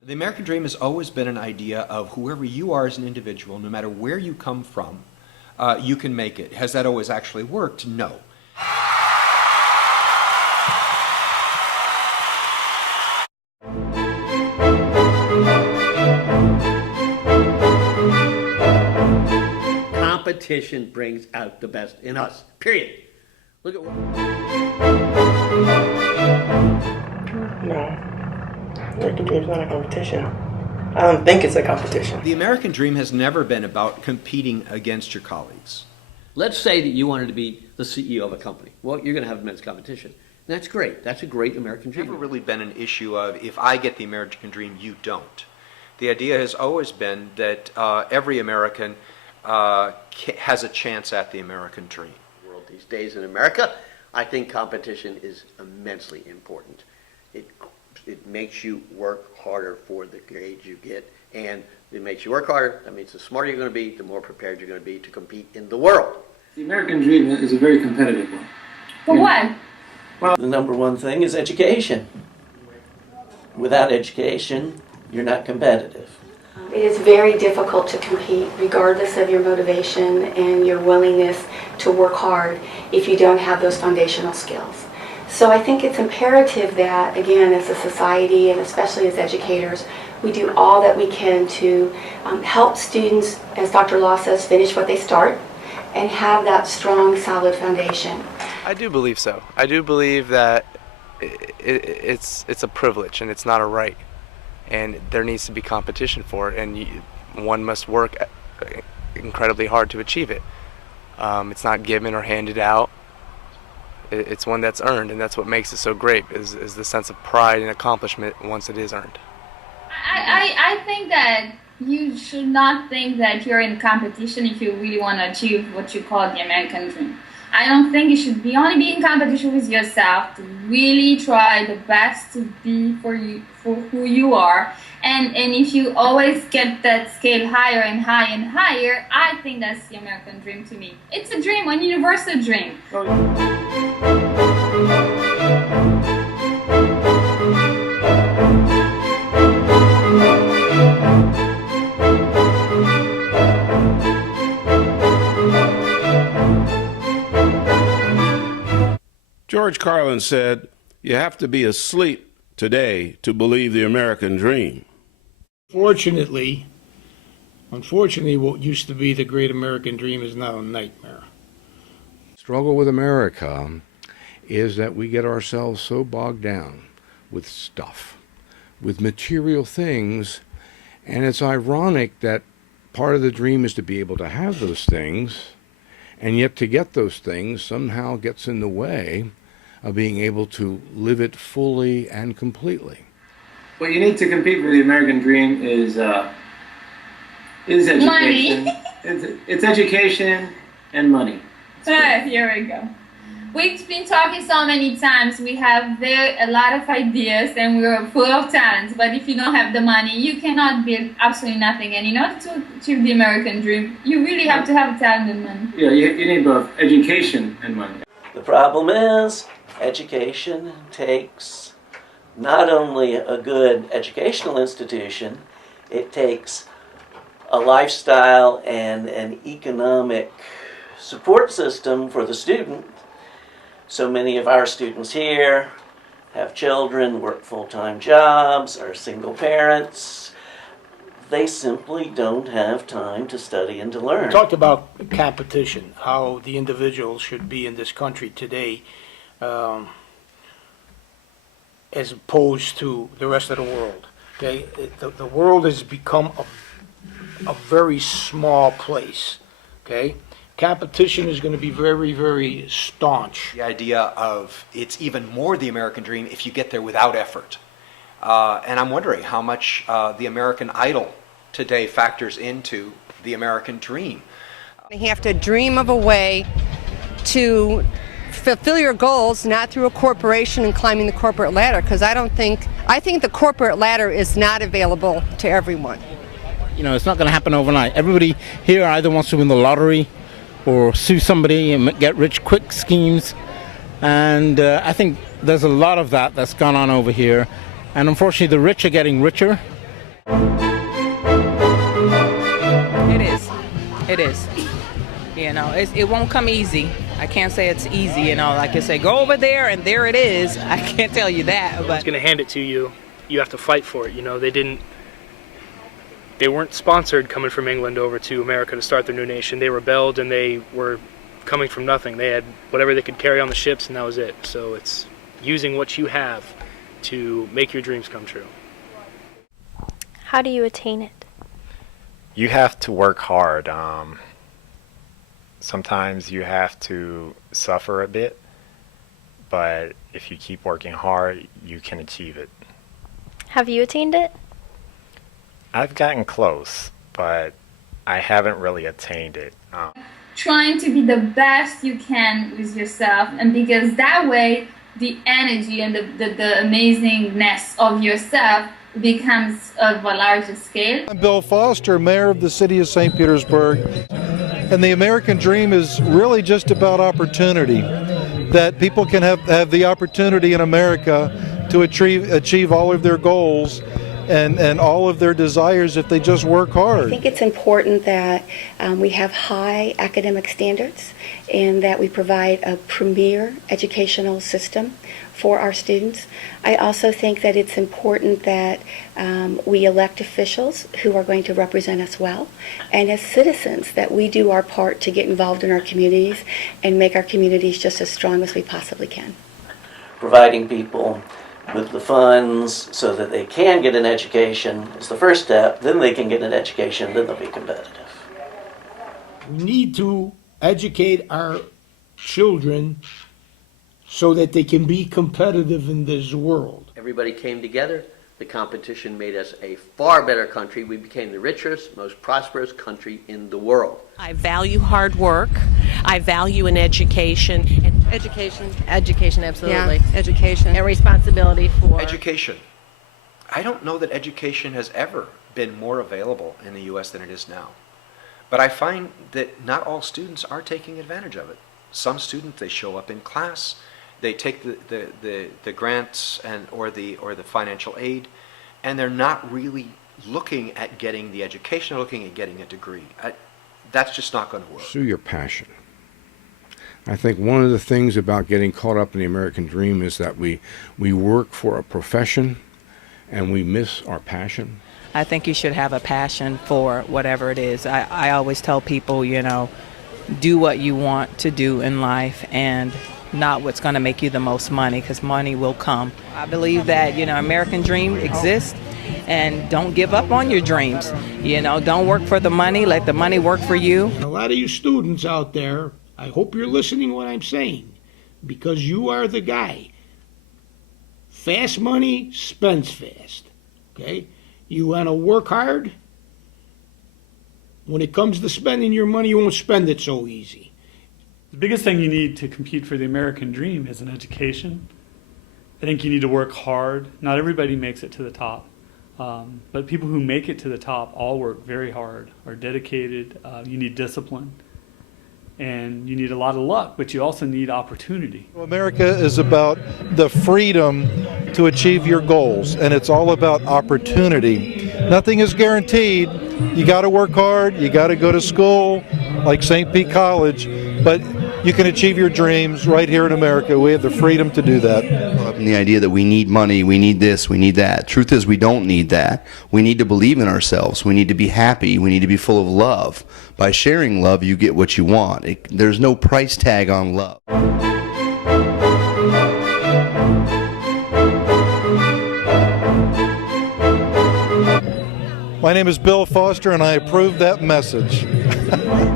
The American dream has always been an idea of whoever you are as an individual, no matter where you come from, you can make it. Has that always actually worked? No. Competition brings out the best in us, period. Look at No. American Dream's not a competition. I don't think it's a competition. The American dream has never been about competing against your colleagues. Let's say that you wanted to be the CEO of a company. Well, you're going to have immense competition. And that's great. That's a great American It's dream. never really been an issue of if I get the American dream, you don't. The idea has always been that every American has a chance at the American dream. World these days in America, I think competition is immensely important. It makes you work harder for the grades you get, and it makes you work harder. That means the smarter you're going to be, the more prepared you're going to be to compete in the world. The American dream is a very competitive one. For what? Well, the number one thing is education. Without education, you're not competitive. It is very difficult to compete regardless of your motivation and your willingness to work hard if you don't have those foundational skills. So I think it's imperative that, again, as a society and especially as educators, we do all that we can to help students, as Dr. Law says, finish what they start and have that strong, solid foundation. I do believe so. I do believe that it's a privilege and it's not a right. And there needs to be competition for it, and one must work incredibly hard to achieve it. It's not given or handed out. It's one that's earned, and that's what makes it so great, is the sense of pride and accomplishment once it is earned. I think that you should not think that you're in competition if you really want to achieve what you call the American dream. I don't think you should only be in competition with yourself, to really try the best to be for who you are. And if you always get that scale higher and higher and higher, I think that's the American dream to me. It's a dream, a universal dream. George Carlin said, "You have to be asleep today to believe the American dream." Unfortunately, what used to be the great American dream is now a nightmare. Struggle with America is that we get ourselves so bogged down with stuff, with material things, and it's ironic that part of the dream is to be able to have those things, and yet to get those things somehow gets in the way of being able to live it fully and completely. What you need to compete for the American dream is education. Money. It's education and money. Here we go. We've been talking so many times. We have a lot of ideas and we're full of talents. But if you don't have the money, you cannot build absolutely nothing. And in order to achieve the American dream, you really have to have talent and money. Yeah, you need both education and money. The problem is, education takes not only a good educational institution, it takes a lifestyle and an economic support system for the student. So many of our students here have children, work full-time jobs, are single parents. They simply don't have time to study and to learn. We talked about competition, how the individuals should be in this country today as opposed to the rest of the world. Okay, the world has become a very small place. Okay, competition is going to be very, very staunch. The idea of it's even more the American dream if you get there without effort. And I'm wondering how much the American Idol today factors into the American dream. You have to dream of a way to fulfill your goals, not through a corporation and climbing the corporate ladder, because I think the corporate ladder is not available to everyone. You know, it's not going to happen overnight. Everybody here either wants to win the lottery or sue somebody and get rich quick schemes. And I think there's a lot of that's gone on over here. And unfortunately, the rich are getting richer It is. It is. You know, it won't come easy. I can't say it's easy, you know, like I say, go over there and there it is. I can't tell you that, but... It's going to hand it to you. You have to fight for it, you know. They weren't sponsored coming from England over to America to start their new nation. They rebelled and they were coming from nothing. They had whatever they could carry on the ships and that was it. So it's using what you have to make your dreams come true. How do you attain it? You have to work hard. Sometimes you have to suffer a bit, but if you keep working hard, you can achieve it. Have you attained it? I've gotten close, but I haven't really attained it. Trying to be the best you can with yourself, and because that way the energy and the amazingness of yourself becomes of a larger scale. I'm Bill Foster, mayor of the city of St. Petersburg, and the American dream is really just about opportunity, that people can have the opportunity in America to achieve all of their goals and all of their desires if they just work hard. I think it's important that we have high academic standards and that we provide a premier educational system for our students. I also think that it's important that we elect officials who are going to represent us well, and as citizens that we do our part to get involved in our communities and make our communities just as strong as we possibly can. Providing people with the funds so that they can get an education is the first step. Then they can get an education, then they'll be competitive. We need to educate our children so that they can be competitive in this world. Everybody came together. The competition made us a far better country. We became the richest, most prosperous country in the world. I value hard work. I value an education. Education, absolutely. Yeah, education. And responsibility for... Education. I don't know that education has ever been more available in the U.S. than it is now. But I find that not all students are taking advantage of it. Some students, they show up in class, they take the grants or the financial aid, and they're not really looking at getting the education, they're looking at getting a degree. That's just not going to work. Pursue your passion. I think one of the things about getting caught up in the American dream is that we work for a profession and we miss our passion. I think you should have a passion for whatever it is. I always tell people, you know, do what you want to do in life and not what's going to make you the most money, because money will come. I believe that, you know, American dream exists, and don't give up on your dreams. You know, don't work for the money, let the money work for you. A lot of you students out there, I hope you're listening to what I'm saying, because you are the guy. Fast money spends fast, okay? You want to work hard? When it comes to spending your money, you won't spend it so easy. The biggest thing you need to compete for the American dream is an education. I think you need to work hard. Not everybody makes it to the top, but people who make it to the top all work very hard, are dedicated. You need discipline, and you need a lot of luck, but you also need opportunity. America is about the freedom to achieve your goals, and it's all about opportunity. Nothing is guaranteed. You got to work hard, you got to go to school, like St. Pete College, but you can achieve your dreams right here in America. We have the freedom to do that. And the idea that we need money, we need this, we need that. Truth is, we don't need that. We need to believe in ourselves. We need to be happy. We need to be full of love. By sharing love, you get what you want. There's no price tag on love. My name is Bill Foster, and I approve that message.